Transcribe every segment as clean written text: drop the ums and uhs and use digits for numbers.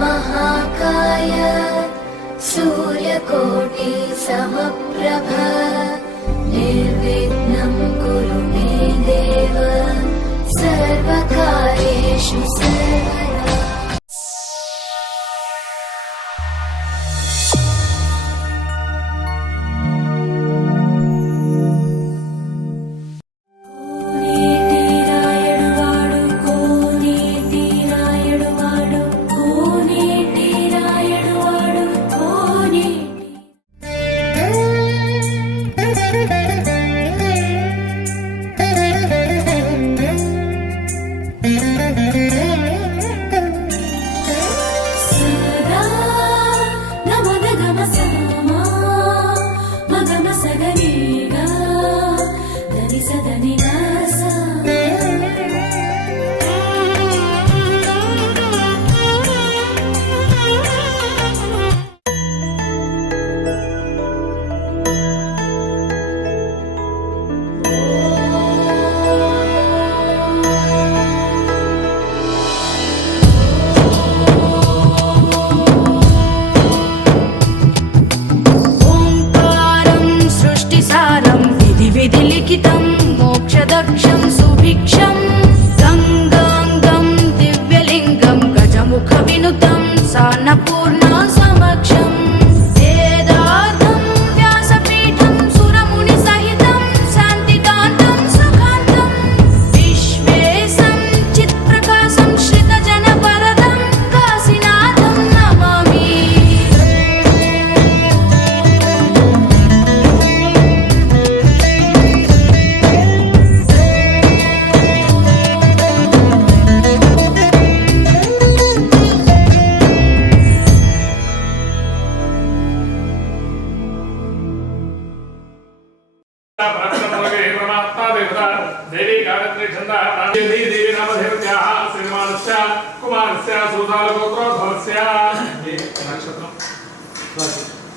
महाकाय सूर्यकोटि समप्रभ निर्विघ्नं कुरु मे देव सर्वकार्येषु सर्वदा।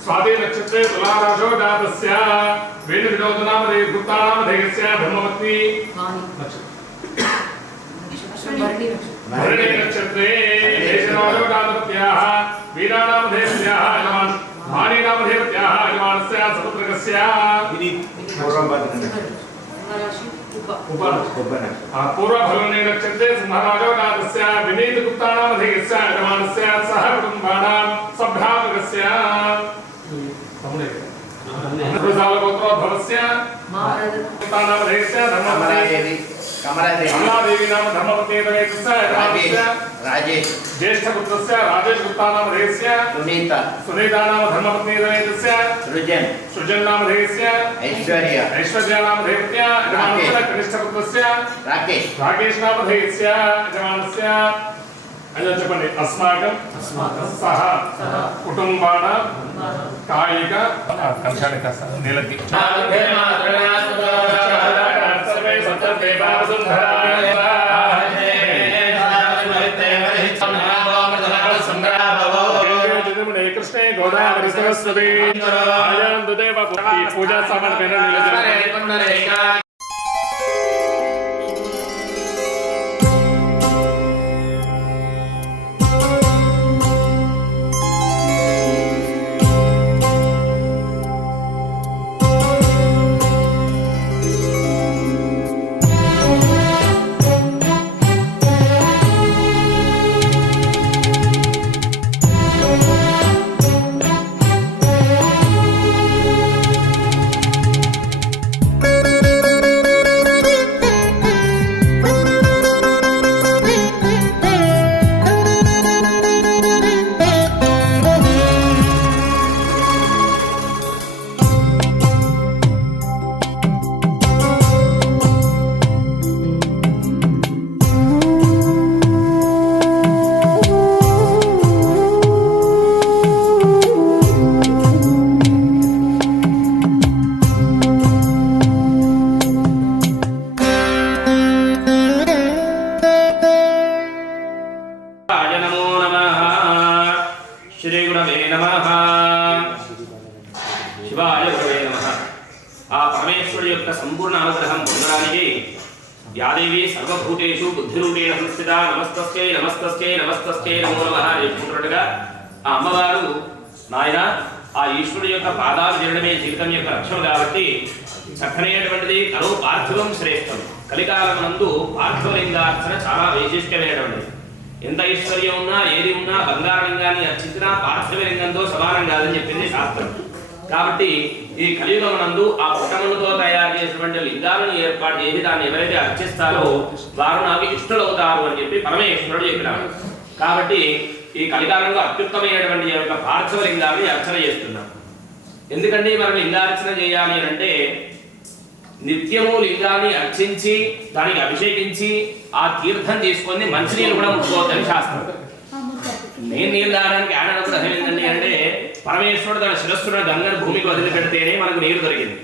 स्वाति नक्षत्रे तुलाराशो जातस्य वेणुविनोदनामधे गुप्तानामधेयस्य धर्मपत्नी भरणी नक्षत्रे देशराशो जातस्याः वीरानामधेयस्याः यजमान मानीनामधेयस्याः यजमानस्य सपुत्रकस्य पूर्व फलने नक्षत्रे सिंहराजो जातस्य विनीत गुप्तानामधेयस्य यजमानस्य सह कुटुम्बानां सभ्रातकस्य गोत्रोद्भवस्य गुप्तानामधेयस्य धर्मपत्नी कमलादेवी नाम धर्मपत्नी राजेश ज्येष्ठपुत्रस्य राजेश गुप्तानामधेयस्य सुनीता नाम धर्मपत्नी सृजन नामधेयस्य ऐश्वर्या नामधेयस्य यजमानस्य कनिष्ठपुत्रस्य राकेश नामधेयस्य यजमानस्य చెప్పండి अस्माकं सह कुटुंबानां कायिक कंसालिका नीलति सर्वे सत्ते बावसुंधराय कृष्णे गोदावरी सरस्वती आयां दुदेव पूजा समर्पण नीलति యాదేవి సర్వభూతేషు బుద్ధిరూపేణ సంస్థిత నమస్తస్యై నమస్తస్యై నమస్తస్యై నమో నమః చెప్పుకుంటున్నట్టుగా ఆ అమ్మవారు నాయన ఆ ఈశ్వరుడు యొక్క పాదాలు చేరడమే జీవితం యొక్క లక్ష్యం కాబట్టి చక్కనైనటువంటిది కలో పార్థివం శ్రేష్టం. కలికాలం నందు పార్థివలింగార్చన చాలా వైశిష్టమైనటువంటిది. ఎంత ఐశ్వర్యం ఉన్నా ఏది ఉన్నా బంగారలింగాన్ని అర్చించినా పార్థివలింగంతో సమానం కాదని చెప్పింది శాస్త్రం. కాబట్టి ఈ కలియుగమునందు ఆ పుట్టములతో తయారు చేసినటువంటి లింగాలను ఏర్పాటు చేసి దాన్ని ఎవరైతే అర్చిస్తారో వారు నాకు ఇష్టలవుతారు అని చెప్పి పరమేశ్వరుడు చెప్పినాడు. కాబట్టి ఈ కలికాలంలో అత్యుత్తమైనటువంటి యొక్క పార్థివ లింగాన్ని అర్చన చేస్తున్నాం. ఎందుకంటే మనం లింగార్చన చేయాలి అంటే నిత్యము లింగాన్ని అర్చించి దానికి అభిషేకించి ఆ తీర్థం తీసుకొని మంచినీళ్ళు కూడా ముట్టుకోవద్దని శాస్త్రం. నేను నీళ్ళు తాగడానికి ఆనందం కూడా అదేంటండి అంటే పరమేశ్వరుడు తన శిరస్సును గంగను భూమికి వదిలిపెడితేనే మనకు నీరు దొరికింది.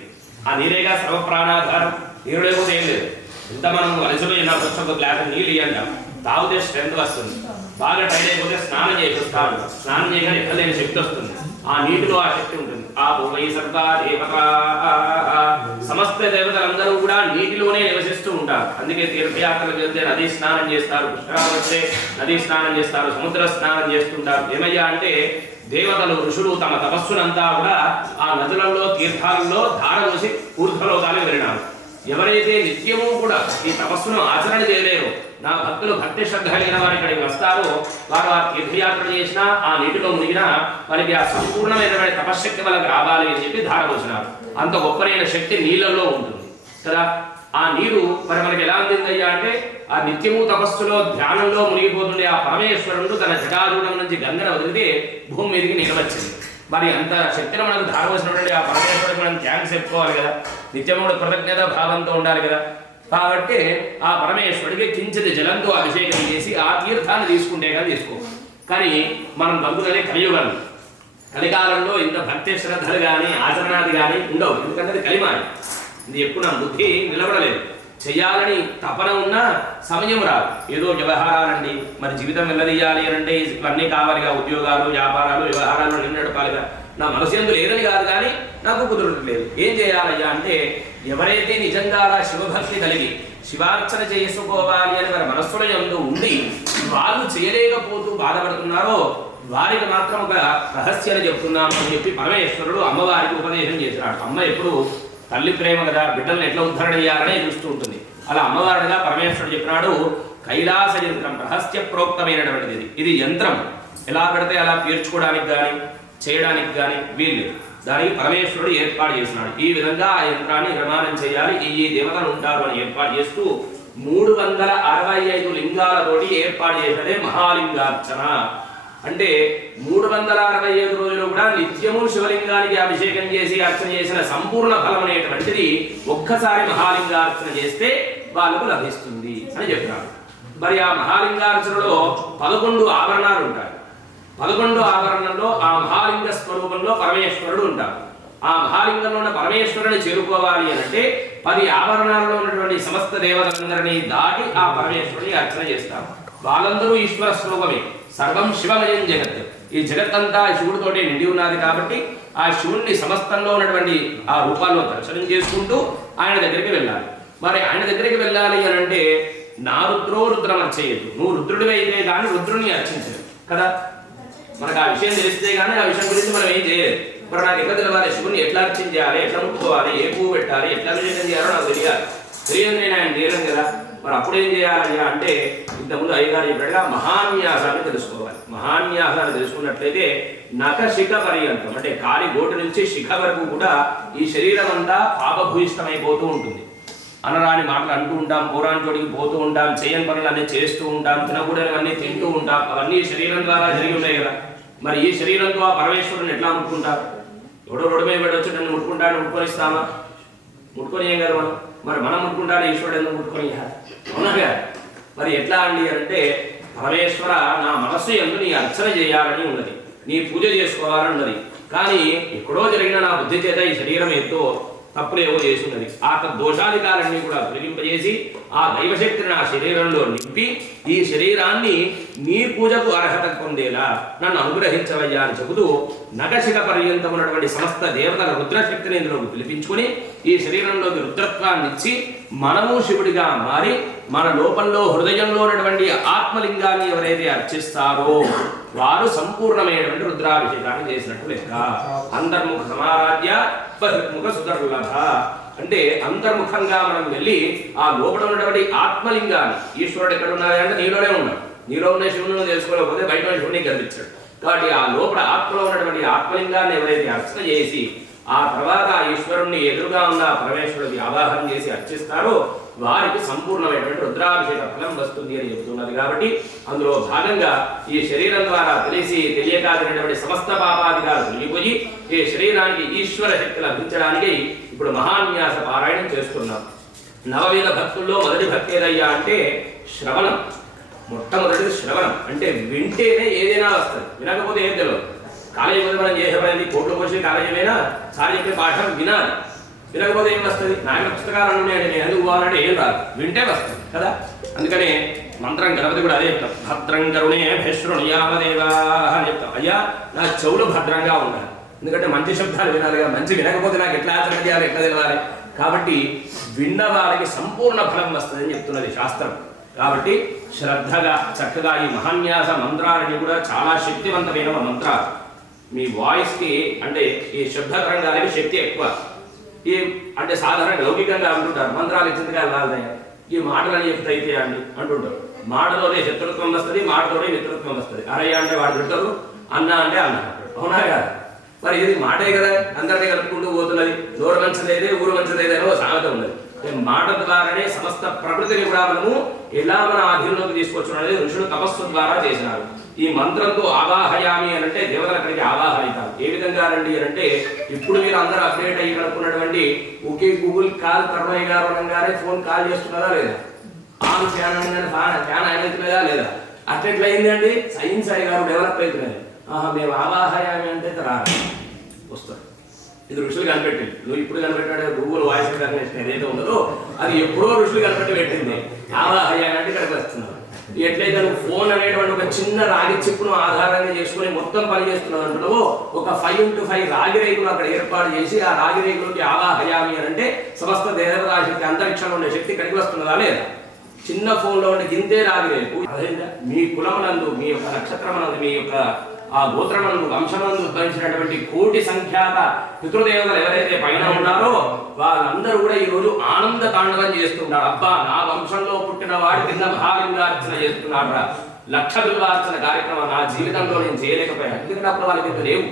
ఆ నీరేగా సర్వప్రాణాధారం. నీరు లేకపోతే ఏం లేదు. ఇంత మనం వలసలో కొంచెం ఒక గ్లాస్ నీళ్ళు ఇవ్వండి తాగితే స్ట్రెంత్ వస్తుంది. బాగా టైట్ అయిపోతే స్నానం చేసి వస్తాడు. స్నానం చేయగానే ఎక్కడ లేని శక్తి వస్తుంది. ఆ నీటిలో ఆ శక్తి ఉంటుంది. ఆ భూమై సర్వా దేవత సమస్త దేవతలందరూ కూడా నీటిలోనే నివసిస్తూ ఉంటారు. అందుకే తీర్థయాత్రలకు వెళ్తే నదీ స్నానం చేస్తారు, పుష్కరాలు వస్తే నదీ స్నానం చేస్తారు, సముద్ర స్నానం చేస్తుంటారు. ఏమయ్యా అంటే దేవతలు ఋషులు తమ తపస్సునంతా కూడా ఆ నదులలో తీర్థాలలో ధారపోసి ఊర్ధ్వలోకాలకు వెళ్ళినారు. ఎవరైతే నిత్యము కూడా ఈ తపస్సును ఆచరణ చేయలేరు, నా భక్తులు భక్తి శ్రద్ధ కలిగిన వారు ఇక్కడికి వస్తారో వారు ఆ తీర్థయాత్ర చేసినా ఆ నీటిలో మునిగినా వారికి ఆ సంపూర్ణమైనటువంటి తపశ్శక్తి వాళ్ళకి రావాలి అని చెప్పి ధారపోసినారు. అంత గొప్పనైన శక్తి నీళ్ళల్లో ఉంటుంది కదా. ఆ నీరు మరి మనకి ఎలా అందిందయ్యా అంటే ఆ నిత్యము తపస్సులో ధ్యానంలో మునిగిపోతుండే ఆ పరమేశ్వరుడు తన జటాజూడం నుంచి గంగన వదిలితే భూమి మీదకి నిలవచ్చింది. మరి అంత శక్తిని మనకు ధారపోసినటువంటి ఆ పరమేశ్వరుడికి మనం థ్యాంక్స్ చెప్పుకోవాలి కదా. నిత్యముడు కృతజ్ఞత భావంతో ఉండాలి కదా. కాబట్టి ఆ పరమేశ్వరుడికి కించిత్ జలంతో అభిషేకం చేసి ఆ తీర్థాన్ని తీసుకుంటే కానీ తీసుకో. కానీ మనం బంధువులనే కలియుగాలి. కలికాలంలో ఇంత భక్తి శ్రద్ధలు కానీ ఆచరణాది కానీ ఉండవు. ఎందుకంటే అది కలిమాలి. ఇది ఎప్పుడు నా బుద్ధి నిలబడలేదు. చెయ్యాలని తపన ఉన్నా సమయం రాదు. ఏదో వ్యవహారాలండి మరి జీవితం వెళ్ళదీయాలి అంటే ఇవన్నీ కావాలిగా. ఉద్యోగాలు వ్యాపారాలు వ్యవహారాలు నిన్ను నడపాలిగా. నా మనసు ఎందు లేదని కాదు కానీ నాకు కుదరట్లేదు. ఏం చేయాలయ్యా అంటే ఎవరైతే నిజంగా అలా శివభక్తి కలిగి శివార్చన చేసుకోవాలి అని వారి మనస్సుల యందు ఉండి వాళ్ళు చేయలేకపోతూ బాధపడుతున్నారో వారికి మాత్రం ఒక రహస్యాన్ని చెప్తున్నాను అని చెప్పి పరమేశ్వరుడు అమ్మవారికి ఉపదేశం చేసినాడు. అమ్మ ఎప్పుడు తల్లి ప్రేమ కదా, బిడ్డలను ఎట్లా ఉద్ధరణ చేయాలనే చూస్తూ ఉంటుంది. అలా అమ్మవారిగా పరమేశ్వరుడు చెప్పినాడు కైలాస యంత్రం రహస్య ప్రోక్తమైనటువంటిది. ఇది యంత్రం ఎలా పెడితే అలా పేర్చుకోవడానికి కానీ చేయడానికి కానీ వీళ్ళు దానికి పరమేశ్వరుడు ఏర్పాటు చేసినాడు. ఈ విధంగా ఆ యంత్రాన్ని నిర్మాణం చేయాలి. ఈ దేవతలు ఉంటారు అని ఏర్పాటు చేస్తూ 365 లింగాలతోటి ఏర్పాటు చేసినదే మహాలింగార్చన. అంటే 365 రోజులు కూడా నిత్యము శివలింగానికి అభిషేకం చేసి అర్చన చేసిన సంపూర్ణ ఫలం అనేటువంటిది ఒక్కసారి మహాలింగార్చన చేస్తే వాళ్ళకు లభిస్తుంది అని చెప్పినాడు. మరి ఆ మహాలింగార్చనలో 11 ఆవరణాలు ఉంటాయి. 11 ఆవరణంలో ఆ మహాలింగ స్వరూపంలో పరమేశ్వరుడు ఉంటారు. ఆ మహాలింగంలో ఉన్న పరమేశ్వరుని చేరుకోవాలి అంటే 10 ఆవరణాలలో ఉన్నటువంటి సమస్త దేవతలందరినీ దాటి ఆ పరమేశ్వరుని అర్చన చేస్తారు. వాళ్ళందరూ ఈశ్వర స్వరూపమే. సర్వం శివమయం జగత్. ఈ జగత్తంతా శివుడితోటి నిండి ఉన్నది కాబట్టి ఆ శివుణ్ణి సమస్తంలో ఉన్నటువంటి ఆ రూపాల్లో దర్శనం చేసుకుంటూ ఆయన దగ్గరికి వెళ్ళాలి. మరి ఆయన దగ్గరికి వెళ్ళాలి అని అంటే నా రుద్రో రుద్రం అర్చేయదు. నువ్వు రుద్రుడిగా అయితే కానీ రుద్రుడిని అర్చించదు కదా. మనకు ఆ విషయం తెలిస్తే కానీ ఆ విషయం గురించి మనం ఏం చేయలేదు. మరి నాకు ఎక్కడ తెలవాలి శివుని ఎట్లా అర్చించాలి, ఎట్లా ముట్టుకోవాలి, ఏ పువ్వు పెట్టాలి, ఎట్లా అభిషేకం చేయాలో నాకు తెలియాలి. తెలియదు నేను ఆయన చేయలేను కదా. మరి అప్పుడు ఏం చేయాలయ్యా అంటే ఇంతకుముందు అయ్యగారు చెప్పినట్టుగా మహాన్యాసాన్ని తెలుసుకోవాలి. మహాన్యాసాన్ని తెలుసుకున్నట్లయితే నఖ శిఖ పర్యంతం అంటే కాలి గోటు నుంచి శిఖ వరకు కూడా ఈ శరీరం అంతా పాపభూయిష్టమైపోతూ ఉంటుంది. అనరాని మాటలు అంటూ ఉంటాం, పూరాని చోటికి పోతూ ఉంటాం, చేయని పనులు అన్నీ చేస్తూ ఉంటాం, తినకూడనివన్నీ తింటూ ఉంటాం. అవన్నీ శరీరం ద్వారా జరిగి ఉన్నాయి కదా. మరి ఈ శరీరంతో ఆ పరమేశ్వరుని ఎట్లా ముట్టుకుంటారు? ఎవడో రోడ్డు మీద పెట్టవచ్చు నన్ను ముట్టుకుంటాడు, ముట్టుకొనిస్తామా? ముట్టుకొని ఏం కదా మనం. మరి మనం ముట్టుకుంటాడు ఈశ్వరుడు ఎందుకు ముట్టుకొని అవునగా. మరి ఎట్లా అండి అంటే పరమేశ్వర నా మనస్సు ఎందు నీ అర్చన చేయాలని ఉన్నది, నీ పూజ చేసుకోవాలని ఉన్నది. కానీ ఎక్కడో జరిగిన నా బుద్ధి చేత ఈ శరీరం ఎంతో తప్పులు ఏవో చేసి ఉన్నది. ఆ దోషాధికారాన్ని కూడా తొలగింపజేసి ఆ దైవశక్తిని నా శరీరంలో నింపి ఈ శరీరాన్ని నీ పూజకు అర్హత పొందేలా నన్ను అనుగ్రహించవయ్యా అని చెబుతూ నగశిఖ పర్యంతం ఉన్నటువంటి సమస్త దేవతల రుద్రశక్తిని ఇందులోకి పిలిపించుకుని ఈ శరీరంలోకి రుద్రత్వాన్ని ఇచ్చి మనము శివుడిగా మారి మన లోపంలో హృదయంలో ఉన్నటువంటి ఆత్మలింగాన్ని ఎవరైతే అర్చిస్తారో వారు సంపూర్ణమైనటువంటి రుద్రాభిషేకాన్ని చేసినట్టు లెక్క. అంతర్ముఖ సమారాధ్య బహిర్ముఖ సుదర్లభ అంటే అంతర్ముఖంగా మనం వెళ్ళి ఆ లోపల ఉన్నటువంటి ఆత్మలింగాన్ని, ఈశ్వరుడు ఎక్కడ ఉన్నాడు అంటే నీలోనే ఉన్నాడు, నీలో ఉన్న శివుని తెలుసుకోలేకపోతే బయట శివుని కనిపించాడు. కాబట్టి ఆ లోపల ఆత్మలో ఉన్నటువంటి ఆత్మలింగాన్ని ఎవరైతే అర్చన చేసి ఆ తర్వాత ఆ ఈశ్వరుణ్ణి ఎదురుగా ఉన్న పరమేశ్వరుడికి ఆవాహనం చేసి అర్చిస్తారో వారికి సంపూర్ణమైనటువంటి రుద్రాభిషేక ఫలం వస్తుంది అని చెబుతున్నది. కాబట్టి అందులో భాగంగా ఈ శరీరం ద్వారా తెలిసి తెలియక జరిగినటువంటి సమస్త పాపాధికారులు తొలగిపోయి ఈ శరీరానికి ఈశ్వర శక్తి లభించడానికి ఇప్పుడు మహాన్యాస పారాయణం చేస్తున్నాం. నవవేద భక్తుల్లో మొదటి భక్తి ఏదయ్యా అంటే శ్రవణం. మొట్టమొదటిది శ్రవణం అంటే వింటేనే ఏదైనా వస్తుంది, వినకపోతే ఏం తెలియదు. కాలేజీ మనం చేసేమైంది కోట్లు పోసి కాలేజీమైనా సార్ చెప్పే పాఠం వినాలి, వినకపోతే ఏం వస్తుంది? నాకు పుస్తకాలు ఉన్నాయండి నేను ఎందుకు పోవాలంటే ఏం రాదు, వింటే వస్తుంది కదా. అందుకనే మంత్రం గణపతి కూడా అదే చెప్తాం, భద్రం కరుణే భేశ్వరుణ్యామదేవా అని చెప్తాం. అయ్యా నా చెవులు భద్రంగా ఉండాలి, ఎందుకంటే మంచి శబ్దాలు వినాలిగా, మంచి వినకపోతే నాకు ఎట్లా ఆచరణ చేయాలి, ఎట్లా తెలవాలి. కాబట్టి విన్న వారికి సంపూర్ణ ఫలం వస్తుందని చెప్తున్నది శాస్త్రం. కాబట్టి శ్రద్ధగా చక్కగా ఈ మహాన్యాస మంత్రాలని కూడా చాలా శక్తివంతమైన మంత్రాలు. మీ వాయిస్కి అంటే ఈ శబ్ద తరంగాలకి శక్తి ఎక్కువ. ఈ అంటే సాధారణ లౌకికంగా అంటుంటారు మంత్రాలు ఇచ్చిందిగా లాల్దాయి, ఈ మాటలని చెప్తే అండి అంటుంటారు. మాటలోనే శత్రుత్వం వస్తుంది, మాటలోనే మిత్రత్వం వస్తుంది. అరయ్య అంటే వాడు తింటారు, అన్న అంటే అన్న, అవునా కాదు? మరి ఇది మాటే కదా, అందరినీ కలుపుకుంటూ పోతున్నది. నోరు మంచిదైతే ఊరు మంచిదైతే ఓ సామెత ఉన్నది. మాట ద్వారానే సమస్త ప్రకృతిని కూడా మనము ఎలా మన ఆధీనంలోకి తీసుకొచ్చు అనేది ఋషులు తపస్సు ద్వారా చేసినారు. ఈ మంత్రంతో ఆవాహయామి అని అంటే దేవతల అక్కడికి ఆవాహన అవుతారు. ఏ విధంగా రండి అని అంటే ఇప్పుడు మీరు అందరూ అప్డేట్ అయ్యి కనుక్కున్నటువంటి ఒకే గూగుల్ కాల్ కరుణయ్య గారు అనగానే ఫోన్ కాల్ చేస్తున్నారా లేదా, ఆన్ ఫ్యాన్ అనగానే ఫ్యాన్ అయినట్లేదా లేదా, అట్లెట్లయింది అండి. సైన్స్ అయ్య గారు డెవలప్ అవుతున్నది. మేము ఆవాహయామి అంటే రాదు వస్తారు. ఇది ఋషులు కనిపెట్టింది. నువ్వు ఇప్పుడు కనిపెట్టాడు గూగుల్ వాయిస్ రికగ్నిషన్ ఏదైతే ఉందో అది ఎప్పుడో ఋషులు కనిపెట్టి పెట్టింది. ఆవాహయామి అంటే ఇక్కడికి వస్తున్నారు. ఎట్లయితే నువ్వు ఫోన్ అనేటువంటి ఒక చిన్న రాగి చిప్పును ఆధారంగా చేసుకుని మొత్తం పని చేస్తున్నావు అంటున్నావు, ఒక 5x5 రాగి రేకులు అక్కడ ఏర్పాటు చేసి ఆ రాగి రేకులకి ఆవాహయామి అని అంటే సమస్త దేవతా శక్తి, అంతరిక్షంలో ఉండే శక్తి ఇక్కడికి వస్తున్నదా లేదా? చిన్న ఫోన్లో ఉండే గింతే రాగి రేకు అదేంటా మీ కులమునందు, మీ యొక్క నక్షత్రమునందు, మీ యొక్క ఆ గోత్రమందు వంశమందు ఉద్భవించినటువంటి కోటి సంఖ్యాత పితృదేవతలు ఎవరైతే పైన ఉన్నారో వాళ్ళందరూ కూడా ఈ రోజు ఆనంద తాండవం చేస్తున్నారు. అబ్బా నా వంశంలో పుట్టిన వాడి కింద మహాలింగార్చన చేస్తున్నాడు రా, లక్ష బిల్వార్చన కార్యక్రమం నా జీవితంలో నేను చేయలేకపోయాను. ఎందుకంటే అప్పుడు వాళ్ళకి ఇంత లేవు,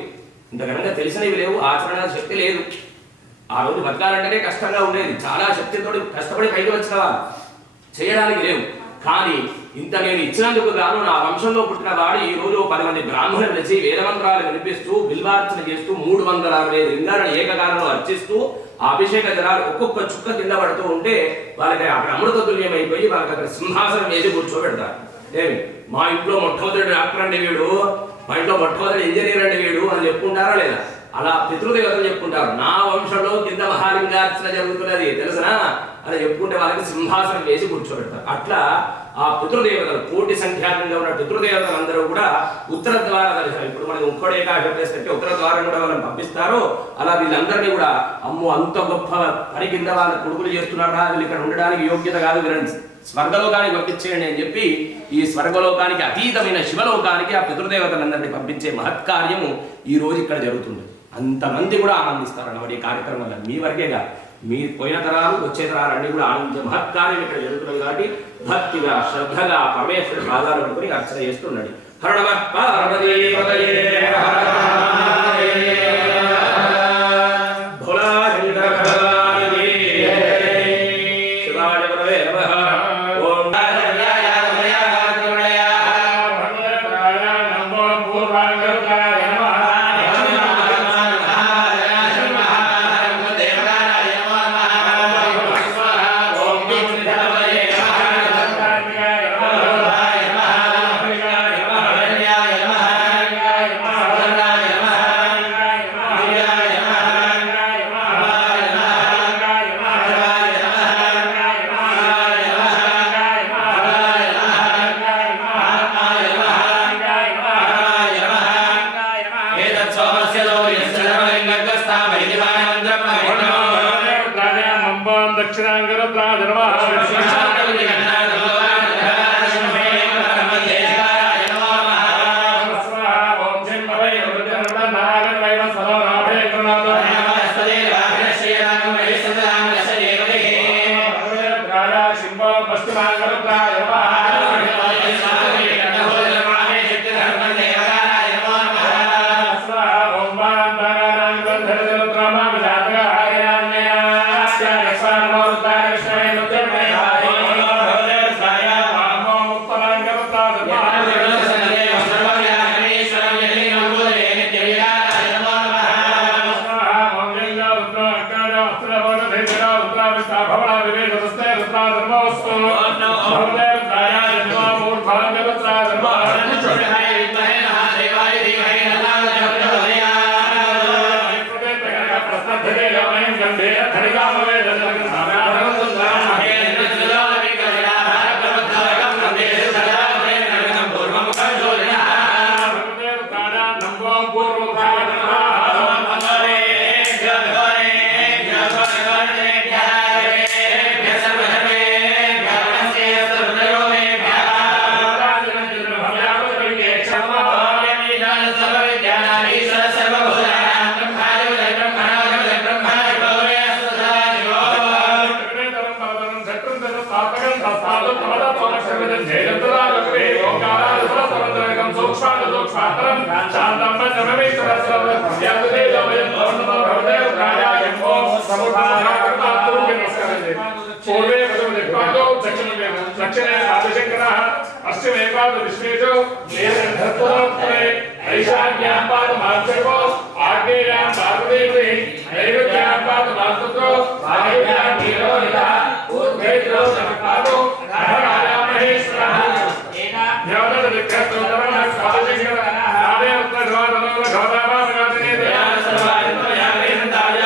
ఇంత ఘనంగా తెలిసినవి లేవు, ఆచరణ శక్తి లేదు. ఆ రోజు బతకాలంటేనే కష్టంగా ఉండేది, చాలా శక్తితో కష్టపడి పైకి వచ్చిన వాళ్ళు చేయడానికి లేవు. కానీ ఇంత నేను ఇచ్చినందుకు గాను నా వంశంలో పుట్టిన వాడు ఈ రోజు 10 మంది బ్రాహ్మణులు వచ్చి వేదమంత్రాలు వినిపిస్తూ బిల్వార్చన చేస్తూ 365 లింగాలను ఏకకాలంలో అర్చిస్తూ ఆ అభిషేక జలాలు ఒక్కొక్క చుక్క కింద పడుతూ ఉంటే వాళ్ళకి అక్కడ అమృతతుల్యం అయిపోయి వాళ్ళకి అక్కడ సింహాసనం వేసి కూర్చోబెడతారు. ఏమి మా ఇంట్లో మొట్టమొదటి డాక్టర్ అంటే వీడు, మా ఇంట్లో మొట్టమొదటి ఇంజనీర్ అంటే వీడు అని చెప్పుకుంటారా లేదా? అలా పితృదేవతలు చెప్పుకుంటారు. నా వంశంలో కింద మహాలింగార్చన జరుగుతున్నది తెలుసునా అని చెప్పుకుంటే వాళ్ళకి సింహాసనం వేసి కూర్చోబెడతారు. అట్లా ఆ పితృదేవతలు కోటి సంఖ్యాకంగా ఉన్న పితృదేవతలు అందరూ కూడా ఉత్తర ద్వార దర్శనం. ఇప్పుడు మనకి ఇంకోటి ఏకాశం చేస్తే ఉత్తర ద్వారం కూడా వాళ్ళని పంపిస్తారో అలా వీళ్ళందరినీ కూడా అమ్మో అంత గొప్ప పని కింద వాళ్ళ కొడుకులు చేస్తున్నారా, వీళ్ళు ఇక్కడ ఉండడానికి యోగ్యత కాదు, వీళ్ళని స్వర్గలోకానికి పంపించేయండి అని చెప్పి ఈ స్వర్గలోకానికి అతీతమైన శివలోకానికి ఆ పితృదేవతలందరినీ పంపించే మహత్కార్యము ఈ రోజు ఇక్కడ జరుగుతుంది. అంతమంది కూడా ఆనందిస్తారు అన్నమాట ఈ కార్యక్రమం వల్ల. మీ వరకేగా మీ పోయిన తరాలు వచ్చే తరాలు అన్ని కూడా ఆనందించే మహత్కార్యం ఇక్కడ జరుగుతుంది. కాబట్టి భక్తిగా శ్రద్ధగా పరమేశ్వరుడు ఆధారం అనుకుని అర్చన చేస్తున్నాడు. హర నమః పార్వతీపతయే హర భోలా శంకర భగవానుకి శివాయ గురవే నమః. ఓం నమః स्वातरं शान्तं पञ्चमवेश्वरस्वं यद्दे जवयं भवन्तो भवते प्रायाय ओम समुद्धाकृतातु नमस्कारते पूर्वे वदुनिपादो दक्षिणे आदिशंकरः पश्चिमे पाद विष्णुजो नेत्रधत्वोत्तरे ऐशान्यां पाद मार्गो आग्नेयां पार्वतीपुरी नैऋत्यां पाद मार्गो वायुव्यां नीलोनिधः ऊर्ध्वेद्रो पादो नारायण महेश्वरः ध्यानद विक्रतो नमः आदिशंकरः आदे उत्तरद्वारनो गौरवा नगाते दया सर्वाय यावे हंताय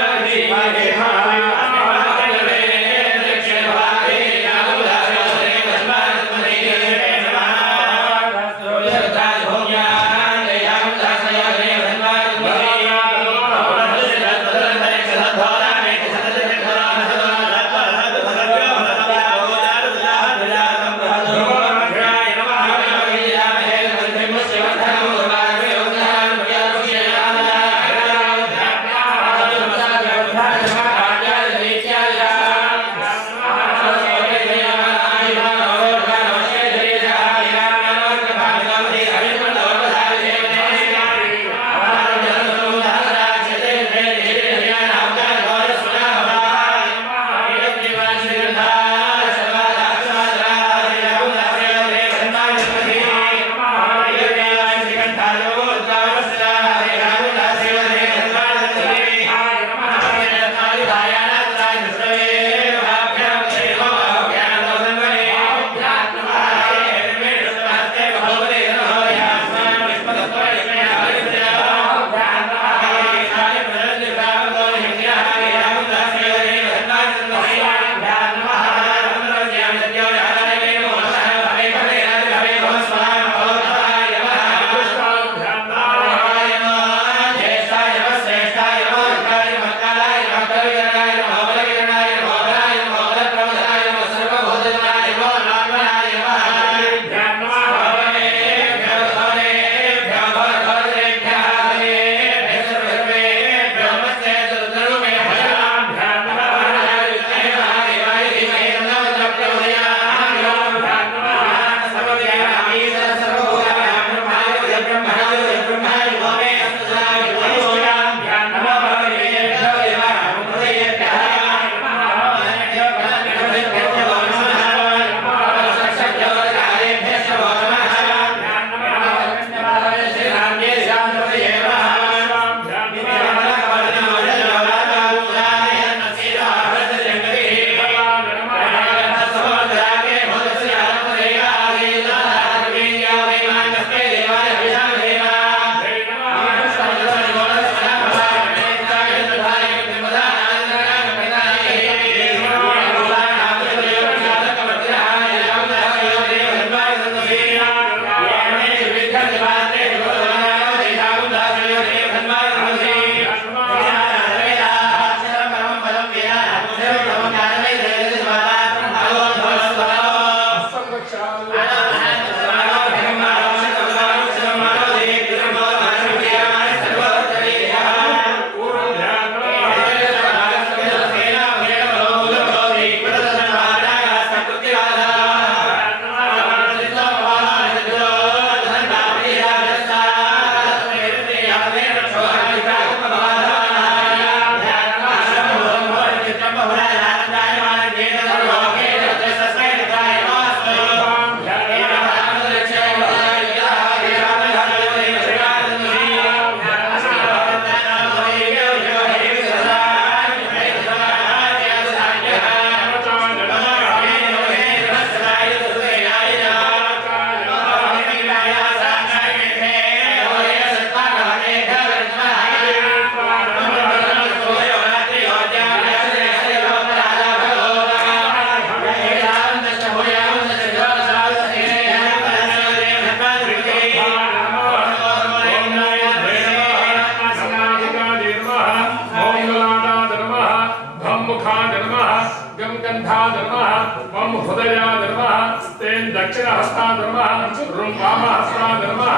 दक्षिणहस्ता नमः रुं वामहस्ता नमः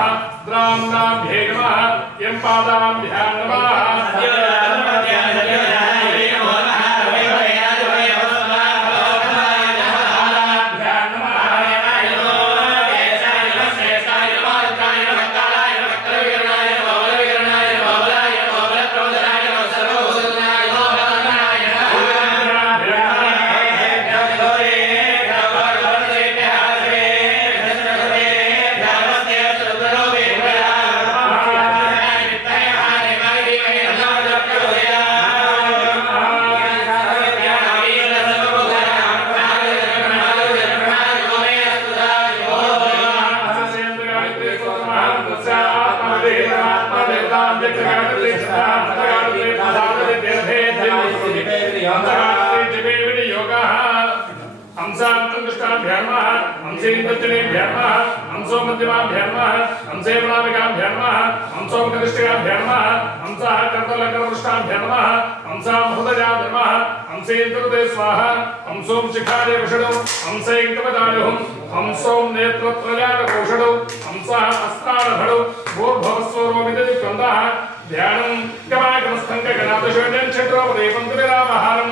द्राम्नाभ्ये नमः यं पादाभ्यां नमः हंसो मध्यमाभ्यार्मः हंसे प्लाविकाभ्यार्मः हंसो कनिष्ठिकाभ्यार्मः हंसः कर्तलकरपृष्ठाभ्यार्मः हंसा मृदजाधर्मः हंसेन्द्रदे स्वाहा हंसों शिखारे विषणो हंसैकवदालुः हंसों नेत्रत्रयाकौषधौ हंसः अस्तारभणौ भूर्भवस्वरोमिदधिकन्दः ध्यानं गमागमस्थङ्गगणादशोजन क्षेत्रोपदे पन्तुविरामहारं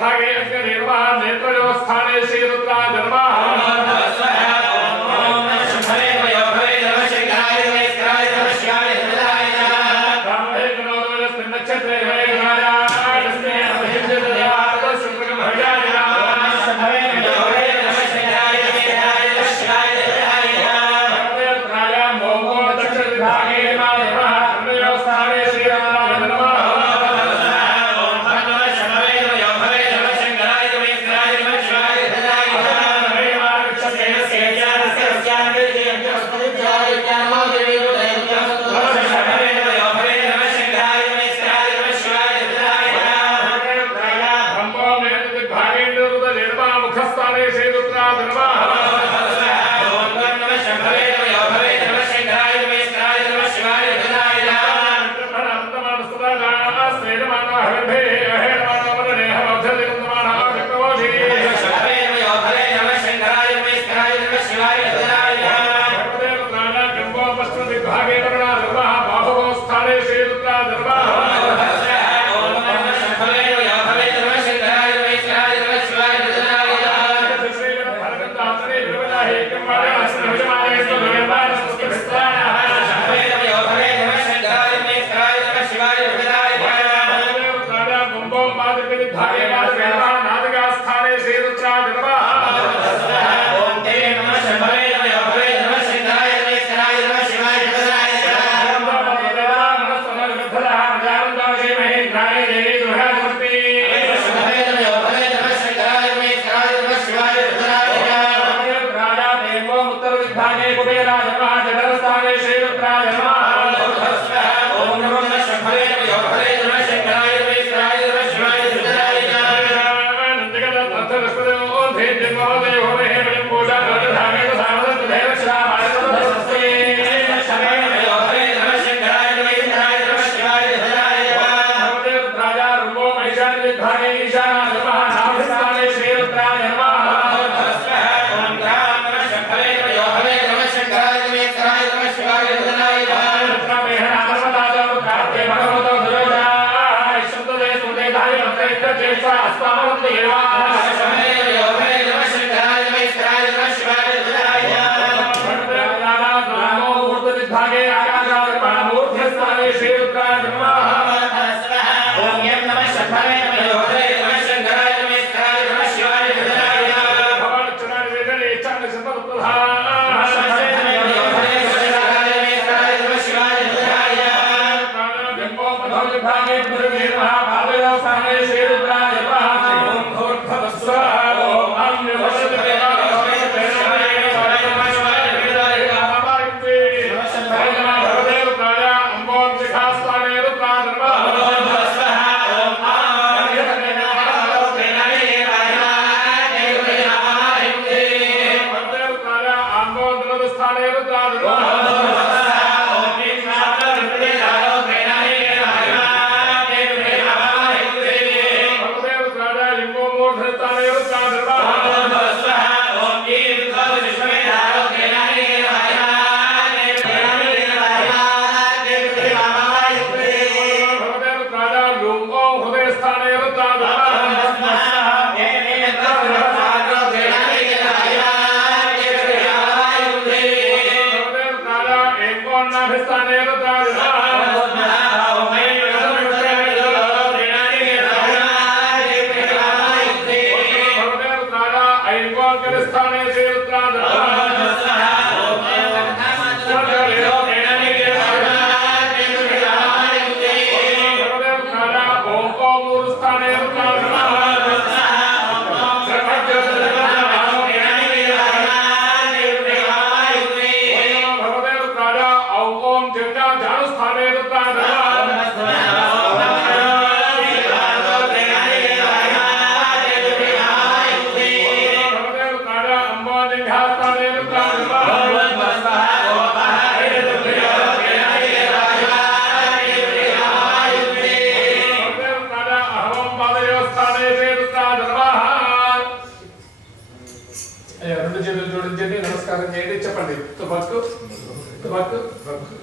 भागे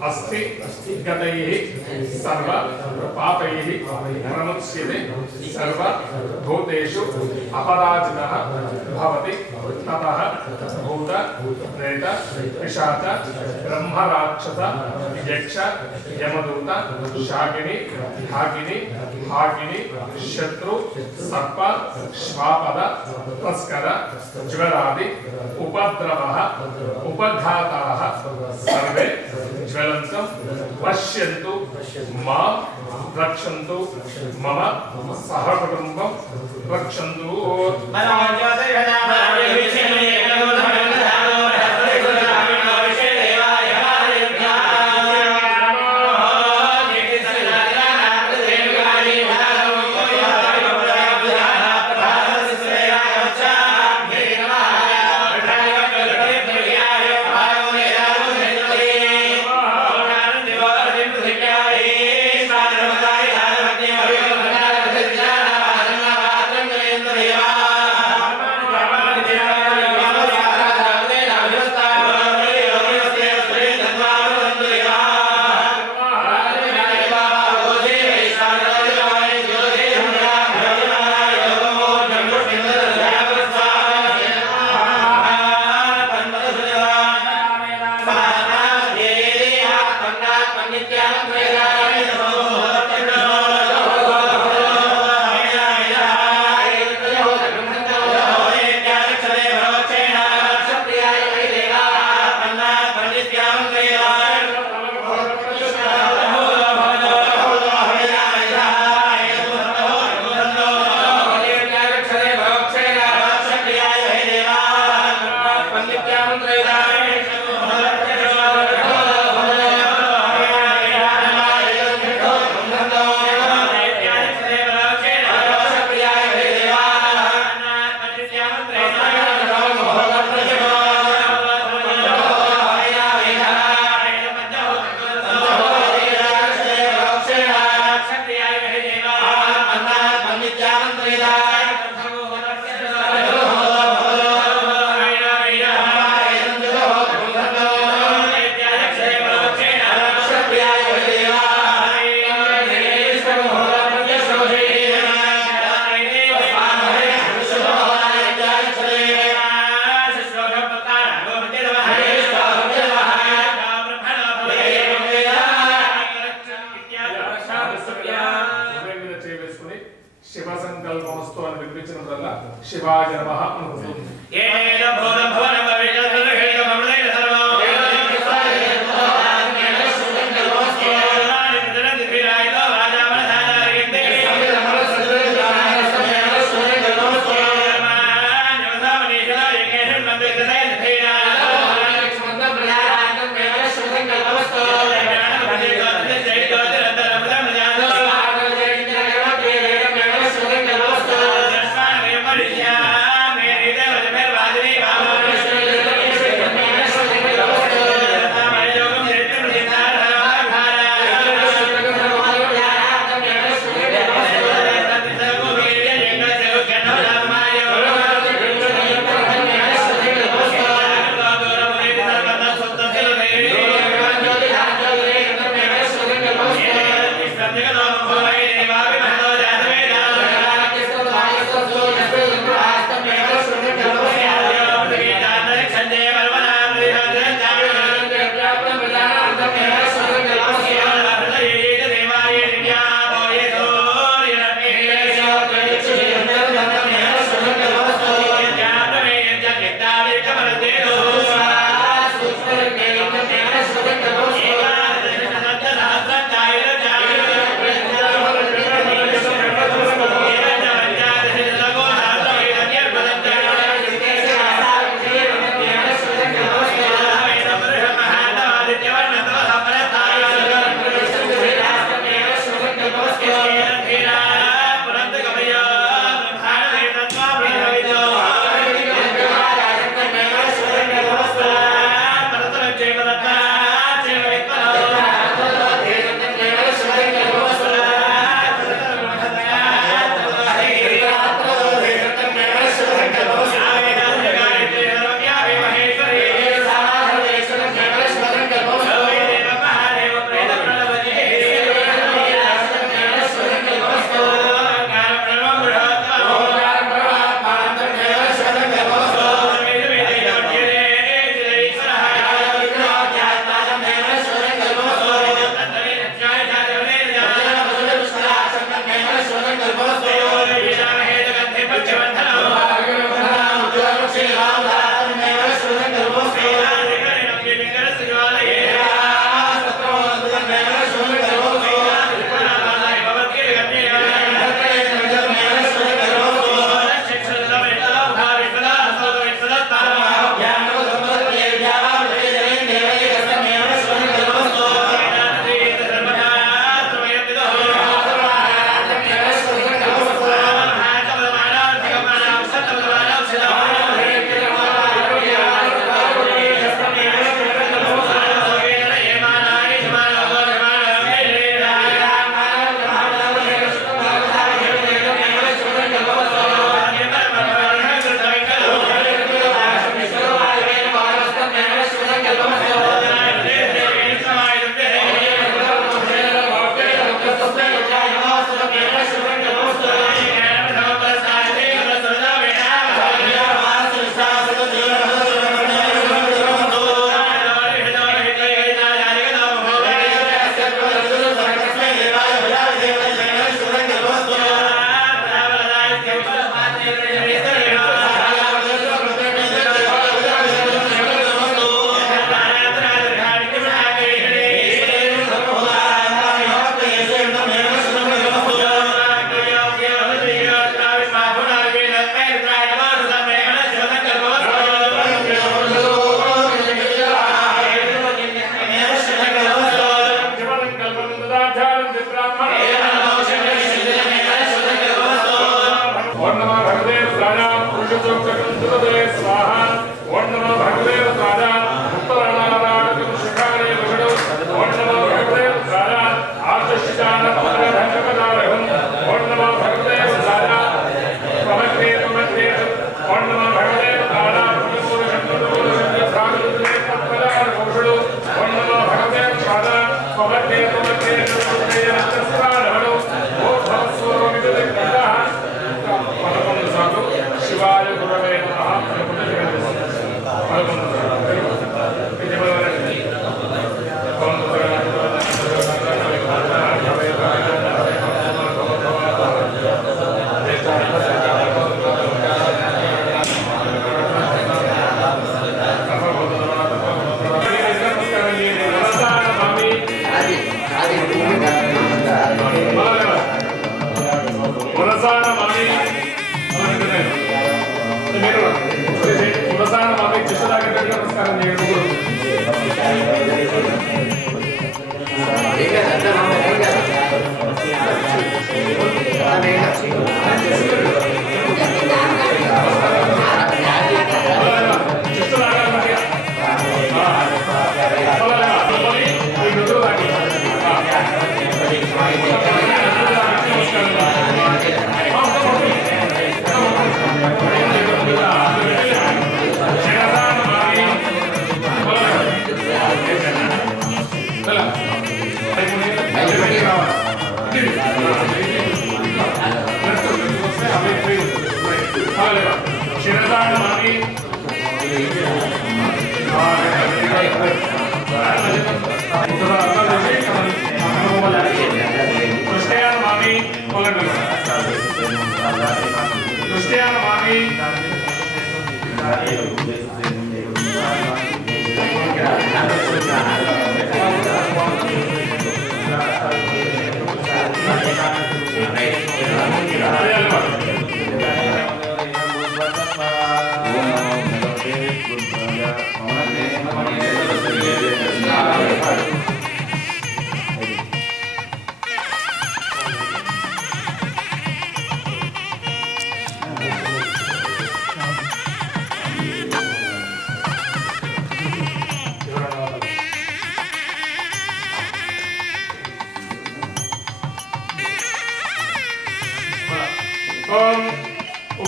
अस्ति गतैः सर्व पापैः प्रमुच्यते सर्व भूतेषु अपराजितः भवति ततः भूत प्रेत पिशाच ब्रह्मराक्षस यक्ष यमदूत शाकिनी भागिनी भागिनी शत्रु सर्प श्वापद तस्कर ज्वरादि उपद्रवः उपघाताः सर्वे ज्वलन्तं पश्यन्तु मां रक्षन्तु मम सहकुटुम्बं रक्षन्तु। Namaste.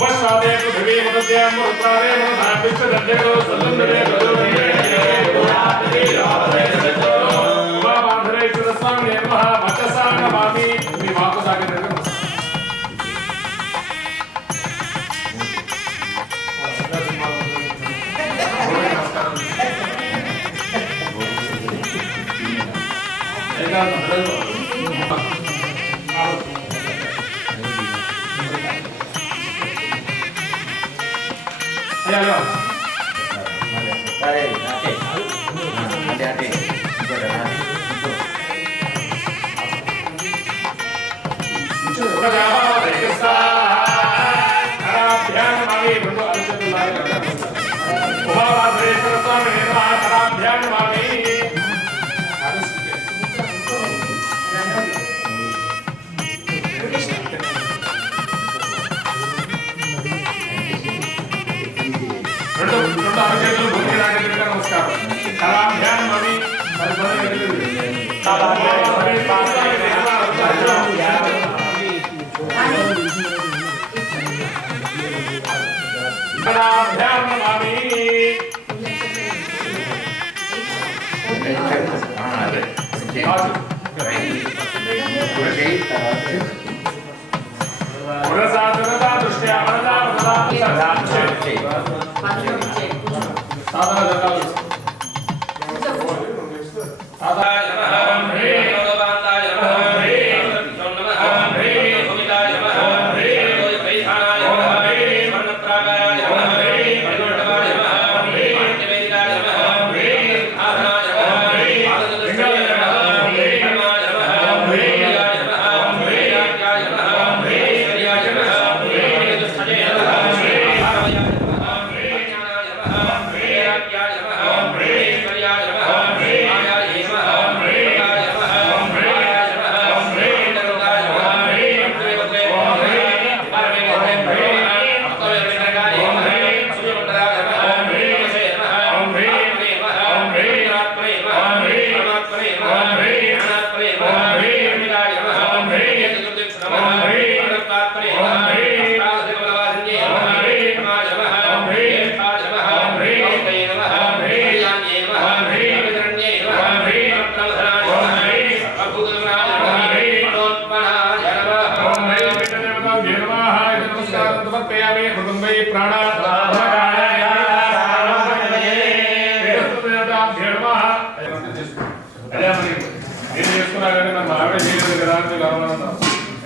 उपस्वादे पृथ्वी मदद्यां रुद्रादे मनसा विश्वदध्यगो सल्लन्दरे गजोदये उमाबान्धरे सुरस्वामिने नमः वचसा नमामि मी वापस आगे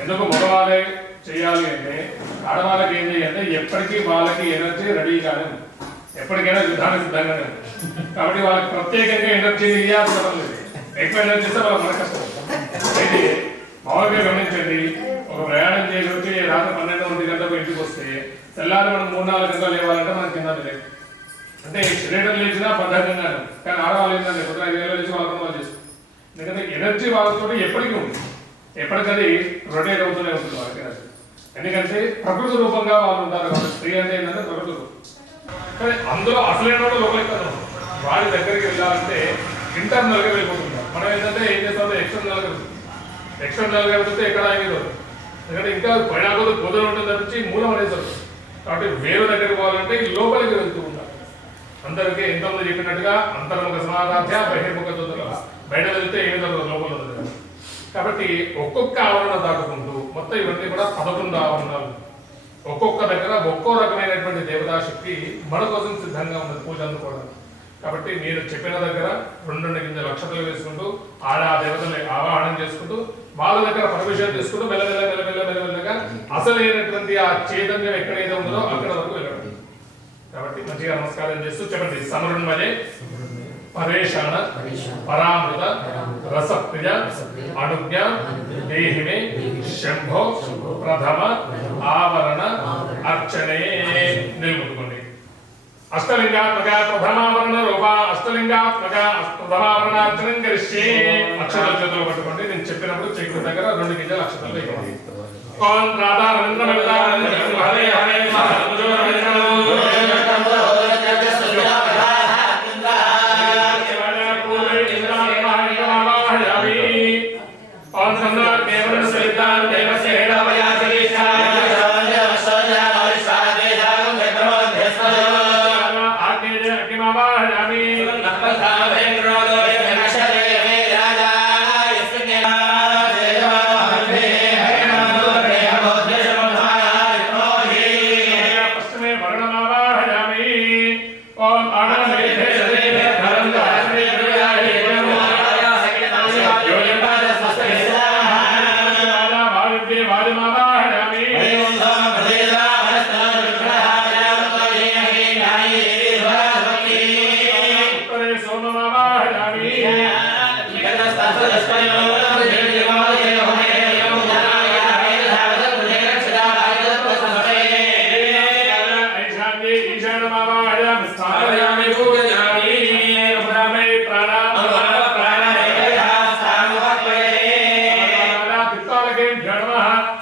ఎందుకు మగవాళ్ళే చేయాలి అంటే ఆడవాళ్ళకి ఏం చేయాలంటే ఎప్పటికీ వాళ్ళకి ఎనర్జీ రెడీగానే ఉంది, ఎప్పటికైనా యుద్ధానికి సిద్ధంగానే ఉంది. కాబట్టి వాళ్ళకి ప్రత్యేకంగా ఎనర్జీ ఇవ్వాల్సిన లేదు, ఎక్కువ ఎనర్జీ ఇస్తే వాళ్ళకి మన కష్టం. అయితే మామూలుగా గమనించండి, ఒక ప్రయాణం చేసి వచ్చి రాత్రి 12-1 గంటలకు ఇంటికి వస్తే తెల్లారి మనం 3-4 గంటలు లేవాలంటే మనం కింద లేదు. అంటే శరీరం లేచినా పద్ధతిగా, కానీ ఆడవాళ్ళు ఏంటంటే 5 వేలు లేచి వాళ్ళ వాళ్ళు చేస్తారు. ఎందుకంటే ఎనర్జీ వాళ్ళతో ఎప్పటికీ ఉంది, ఎప్పటికది రొటేట్ అవుతూనే ఉంటుంది వాళ్ళకి ఎనర్జీ. ఎందుకంటే ప్రకృతి రూపంగా వాళ్ళు ఉంటారు కాబట్టి స్త్రీ అంటే ఏంటంటే ప్రకృతి రూపం. కానీ అందులో అసలైన వాళ్ళు లోపలికి కదా వాడి దగ్గరికి వెళ్ళాలంటే ఇంటర్నల్గా వెళ్ళిపోతుంటారు. మనం ఏంటంటే ఏం చేస్తామంటే ఎక్స్టర్నల్గా వెళ్తే ఎక్కడ ఆగేది, ఎందుకంటే ఇంకా పైన పొదలు ఉంటుంది తప్పించి మూలం అనేసారు. కాబట్టి వేరు దగ్గరికి పోవాలంటే లోపలికి వెళ్తూ ఉంటారు. అందరికీ ఎంతమంది చెప్పినట్టుగా అంతర్ముఖ సమాధాధ్య బహిర్ముఖ దుర్గ, బయట వెళ్తే ఏమి జరుగుతుంది లోపల ఉంటుంది. కాబట్టి ఒక్కొక్క ఆవరణ దాటుకుంటూ మొత్తం ఇవన్నీ కూడా 11 ఆవరణాలు, ఒక్కొక్క దగ్గర ఒక్కో రకమైనటువంటి దేవతాశక్తి మన కోసం సిద్ధంగా ఉన్నది పూజ అందుకోవడానికి. కాబట్టి మీరు చెప్పిన దగ్గర 2 గింజల అక్షతలు వేసుకుంటూ ఆ దేవతల్ని ఆవాహనం చేసుకుంటూ వాళ్ళ దగ్గర పర్మిషన్ తీసుకుంటూ మెల్లమెల్లగా అసలైనటువంటి ఆ చైతన్యం ఎక్కడైతే ఉందో అక్కడ వరకు వెళ్ళడం. కాబట్టి మంచిగా నమస్కారం చేస్తూ చెప్పండి. సమరుణ్మయే పరేషాణ పరామృత రసప్రియ అనుజ్ఞ దేహిమే శంభో ప్రథమ ఆవరణ అర్చనే. నిలుపుకోండి. అష్టలింగాత్మక ప్రథమావరణ రూప అష్టలింగాత్మక ప్రథమావరణార్చనం కరిష్యే. అక్షరాలు చేతులు పట్టుకోండి. నేను చెప్పినప్పుడు చెక్కు దగ్గర 2 గింజల అక్షరాలు వేయండి. ఓం రాధా రవీంద్ర మల్లా హరే హరే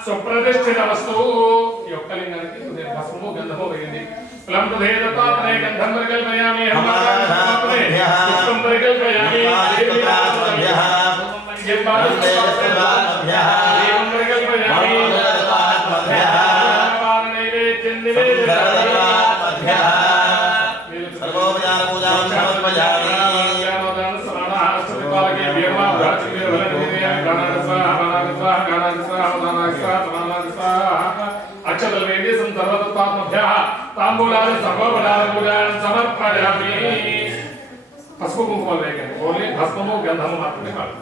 సుప్రతిష్ఠిత వస్తువు ఈ ఒక్క లింగానికి భస్మము గంధము వేయండి. ఫలం ప్రదేదతాత్రే గంధం పరికల్పయామి పుష్పం పరికల్పయామి అక్షతలు వేడి సర్వతత్వాత్మభ్యః తాంబూలాన్ని సర్వబలాల పూజాన్ని సమర్పయామి. పసుపు కుంకుమ వేయండి. ఓన్లీ భస్మము గంధము మాత్రమే కాదు.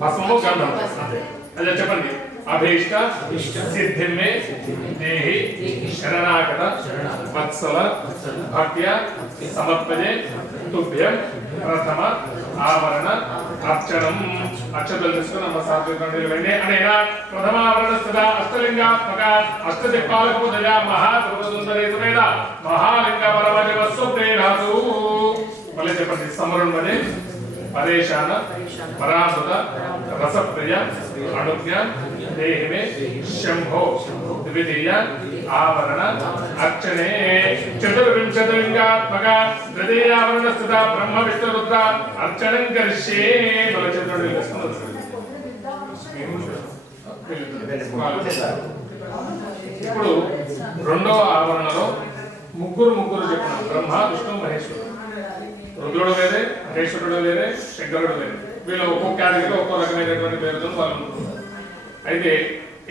భస్మము గంధము అదే చెప్పండి. అభీష్ట సిద్ధిమే దేహి శరణాగత వత్సల భక్త్య సమర్పణే తుభ్యం ప్రథమ ఆవరణ అర్చనం. అక్షతలు తీసుకుని అమ్మ సాత్వికండి వెళ్ళి అనేనా ప్రథమావరణ స్థిత అష్టలింగాత్మక అష్టదిక్పాలక పూజయ మహాత్రిపురసుందరేతుమేన మహాలింగ పరమజ వస్తు ప్రేరాదు. మళ్ళీ చెప్పండి. సమరుణ్మయే పరేషాణ పరామృత రసప్రియ అనుజ్ఞ దేహిమే శంభో ద్వితీయ ఆవరణ అర్చనే. చతుర్వింశతిలింగాత్మక ద్వితీయావరణ స్థిత బ్రహ్మ విష్ణు రుద్ర అర్చనం కరిష్యే. ఇప్పుడు 2వ ఆవరణలో ముగ్గురు చెప్పిన బ్రహ్మ విష్ణు మహేశ్వరుడు. రుద్రుడు వేరే, మహేశ్వరుడు వేరే, శంకరుడు వేరే. వీళ్ళు ఒక్కొక్క కేటగిరీ ఒక్కో రకమైనటువంటి పేరుతో వాళ్ళు ఉంటున్నారు. అయితే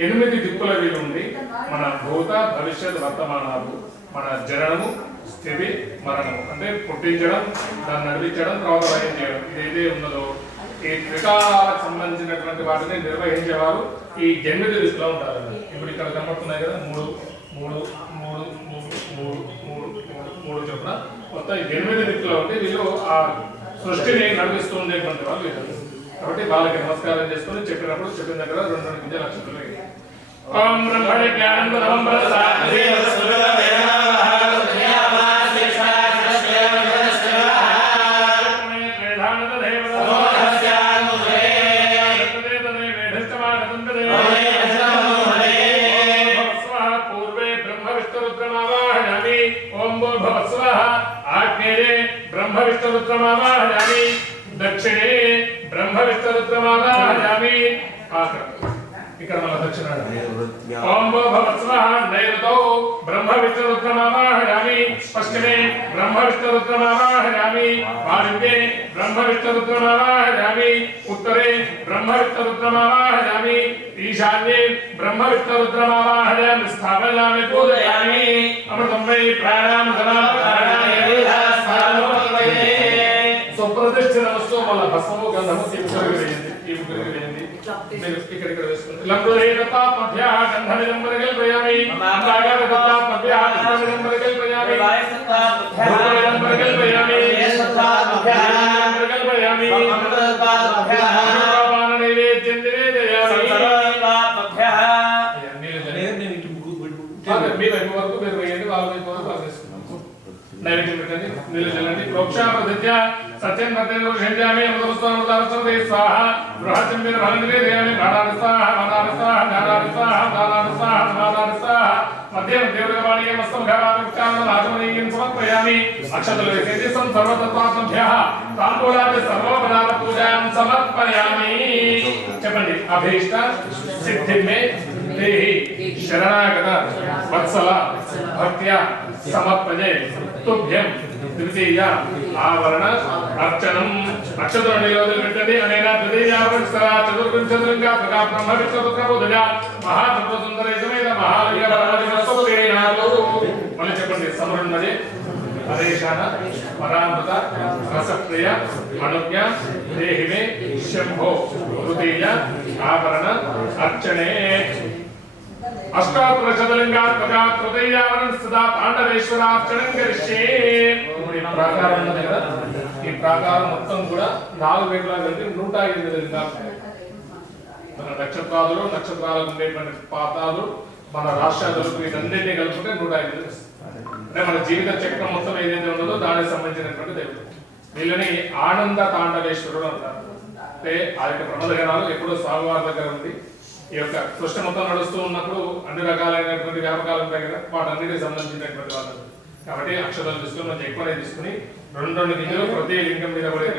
8 దిక్కుల వీలు ఉంది. మన భూత భవిష్యత్ వర్తమానాలు, మన జననము స్థితి మరణము అంటే పుట్టించడం, దాన్ని నడిపించడం, తర్వాత లయం చేయడం, ఇదైతే ఉన్నదో ఈ త్రికాలకు సంబంధించినటువంటి వాటిని నిర్వహించేవారు ఈ 8 దిక్కులో ఉంటారు. ఇప్పుడు ఇక్కడ కనబడుతున్నాయి కదా 3 3 3 3 3 చొప్పున మొత్తం 8 దిక్కులో ఉంటే వీళ్ళు ఆ సృష్టిని నడిపిస్తూ ఉండేటువంటి వాళ్ళు వీళ్ళు. కాబట్టి వాళ్ళకి నమస్కారం చేసుకుని చెప్పినప్పుడు చెప్పిన దగ్గర 2 గింజల అక్షతలు వేయండి. ఓం బ్రహ్మణే జ్ఞానం పరమం ప్రసాదే బ్రహ్మ విష్ణు రుద్రమావాహయామి. దక్షిణే బ్రహ్మ విష్ణు రుద్రమావాహయామి. ఇక్కడ మన దక్షిణ ఓం భవస్వః నైరుతౌ బ్రహ్మ విష్ణు రుద్రమావాహయామి. పశ్చిమే బ్రహ్మ విష్ణు రుద్రమావాహయామి. వాయువ్యే బ్రహ్మ విష్ణు రుద్రమావాహయామి. ఉత్తరే బ్రహ్మ విష్ణు రుద్రమావాహయామి. ఈశాన్యే బ్రహ్మ విష్ణు రుద్రమావాహయామి. స్థాపయామి పూజయామి. అమృతం వై ప్రాణామృతమా ప్రాణాయ స్వప్రతిష్ఠిత వస్తూ మళ్ళీ భస్మము గంధము ఈ ముగ్గురికి వేయండి. ఈ ముగ్గురికి వేయండి. మీరు ఇక్కడ వేసుకోండి. లంబురేతాపభ్య గంధమిదం పరికల్పయామి. గాగరతాపభ్య గంధమిదం పరికల్పయామి. ధూపమిదం పరికల్పయామి. పరికల్పయామి. ధూపపాన నైవేద్యం నివేదయామి. మీ వైపు వరకు మీరు వేయండి. వాళ్ళ వైపు వరకు వాళ్ళు వేసుకున్నాం. నైవేద్యం పెట్టండి. నీళ్ళు చల్లండి. ప్రోక్షాపదిత్య సత్యం మధ్యంలో షంజామి అమృతస్వామృతావసరతే స్వాహ బృహత్యం మీద ఫలం నివేదయామి. ప్రాణాని స్వాహ మనాని స్వాహ జ్ఞానాని స్వాహ దానాని స్వాహ సమానాని స్వాహ మధ్యం దేవగమాణీయం మస్తముఖారాధికారం రాజమనీయం సమర్పయామి. అక్షతలు వేసేది సర్వతత్వాత్మభ్యః తాంబూలాది సర్వపదార్థ పూజాం సమర్పయామి. చెప్పండి. అభీష్ట సిద్ధిమే దేహి శరణాగత వత్సల భక్త్యా సమర్పయే తుభ్యం ద్వితీయ ఆవరణ అర్చనం. అక్షతల నిరోధులు పెట్టండి. అనేనా ద్వితీయావరణ చతుర్వింశతిగా బ్రహ్మ విశ్వపుత్రబోధజ మహాచతుర్సుందర సమేత మహాలింగ. మళ్ళీ చెప్పండి. సమరున్నది హరేశాన పరామృత రసప్రియ అనుజ్ఞ దేహిమే శంభో తృతీయ ఆవరణ అర్చనే. అష్టాదశలింగాత్మక తృతీయావరణ స్థితా తాండవేశ్వరార్చనం కరిష్యే. ఈ ప్రాకారం ఉన్నది కదా, ఈ ప్రాకారం మొత్తం కూడా 4 వైపులా కలిపి 108 లింగాలు. మన నక్షత్రాదులు, నక్షత్రాలకు ఉండేటువంటి పాతాలు, మన రాష్ట్రాదులకు వీటన్నిటినీ కలుపుకుంటే 105 అంటే మన జీవిత చక్రం మొత్తం ఏదైతే ఉన్నదో దానికి సంబంధించినటువంటి దేవుడు. వీళ్ళని ఆనంద తాండవేశ్వరుడు అంటారు. అంటే ఆ యొక్క ప్రమదగణాలు ఎప్పుడో స్వామివారి దగ్గర ఉంది. ఈ యొక్క సృష్టి మొత్తం నడుస్తూ ఉన్నప్పుడు అన్ని రకాలైనటువంటి వ్యాపకాలు ఉంటాయి కదా, వాటన్నిటికి సంబంధించినటువంటి వాళ్ళు. కాబట్టి అక్షరాలు తీసుకుని కొంచెం ఎక్కువనే తీసుకుని 2 గింజలు ప్రతి లింగం మీద పడే